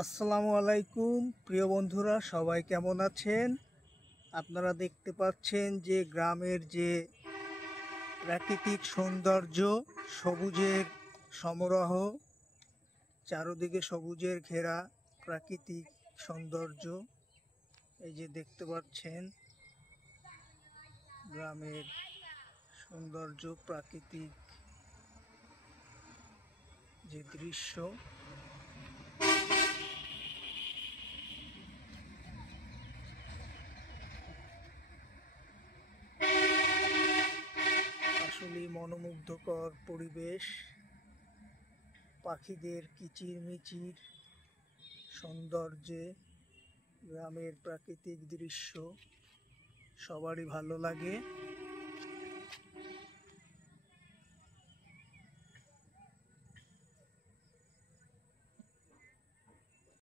আসসালামু আলাইকুম প্রিয় বন্ধুরা, সবাই কেমন আছেন? আপনারা দেখতে পাচ্ছেন যে গ্রামের যে প্রাকৃতিক সৌন্দর্য, সবুজের সমারোহ, চারদিকে সবুজের ঘেরা প্রাকৃতিক সৌন্দর্য। এই যে দেখতে পাচ্ছেন গ্রামের সৌন্দর্য, প্রাকৃতিক যে দৃশ্য। আসলে মনোমুগ্ধকর পরিবেশ, পাখিদের কিচিরমিচির সৌন্দর্যে গ্রামের প্রাকৃতিক দৃশ্য সবারই ভালো লাগে।